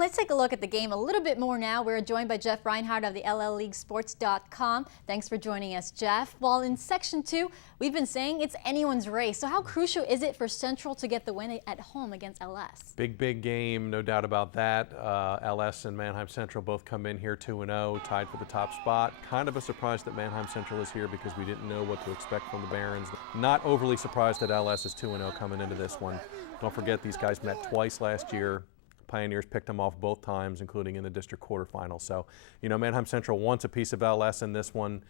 let's take a look at the game a little bit more now. We're joined by Jeff Reinhart of the LLLeaguesports.com. Thanks for joining us, Jeff. Well, in Section 2, we've been saying it's anyone's race. So how crucial is it for Central to get the win at home against LS? Big game, no doubt about that. LS and Manheim Central both come in here 2-0, tied for the top spot. Kind of a surprise that Manheim Central is here because we didn't know what to expect from the Barons. Not overly surprised that LS is 2-0 coming into this one. Don't forget, these guys met twice last year. Pioneers picked them off both times, including in the district quarterfinal. So, you know, Manheim Central wants a piece of LS in this one,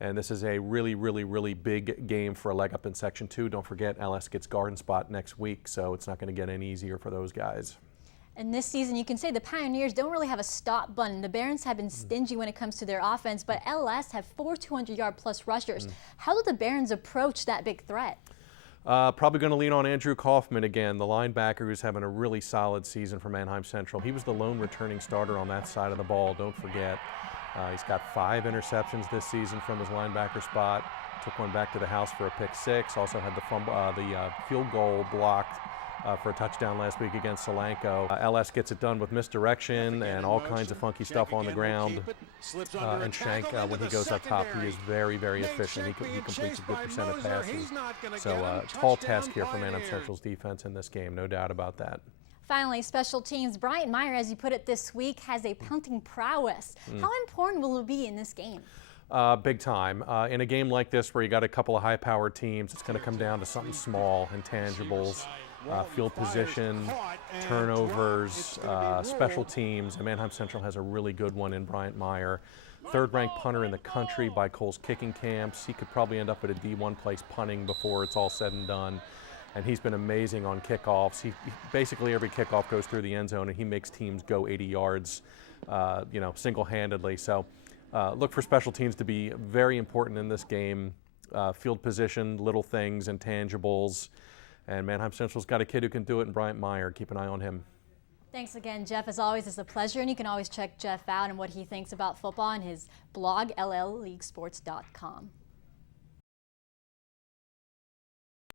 and this is a really big game for a leg up in Section 2. Don't forget, LS gets garden spot next week, so it's not going to get any easier for those guys. And this season, you can say the Pioneers don't really have a stop button. The Barons have been stingy when it comes to their offense, but LS have 4 200-yard-plus rushers. How do the Barons approach that big threat? Probably going to lean on Andrew Kaufman again, the linebacker who's having a really solid season for Manheim Central. He was the lone returning starter on that side of the ball, don't forget. He's got 5 interceptions this season from his linebacker spot. Took one back to the house for a pick 6. Also had the field goal blocked for a touchdown last week against Solanco. LS gets it done with misdirection and all kinds of funky stuff on the ground. And Shank, when he goes up top, he is very efficient. He completes a good percent of passes. So tall task here for Manheim Central's defense in this game, no doubt about that. Finally, special teams. Bryant Meyer, as you put it this week, has a punting prowess. How important will it be in this game? Big time. In a game like this where you got a couple of high-powered teams, it's going to come down to something small, intangibles. Field position, turnovers, special teams, and Manheim Central has a really good one in Bryant Meyer. 3rd-ranked punter in the country by Cole's kicking camps. He could probably end up at a D1 place punting before it's all said and done. And he's been amazing on kickoffs. Basically every kickoff goes through the end zone, and he makes teams go 80 yards, single-handedly. So look for special teams to be very important in this game. Field position, little things, intangibles. And Manheim Central's got a kid who can do it in Bryant Meyer. Keep an eye on him. Thanks again, Jeff. As always, it's a pleasure. And you can always check Jeff out and what he thinks about football on his blog, LLLeaguesports.com.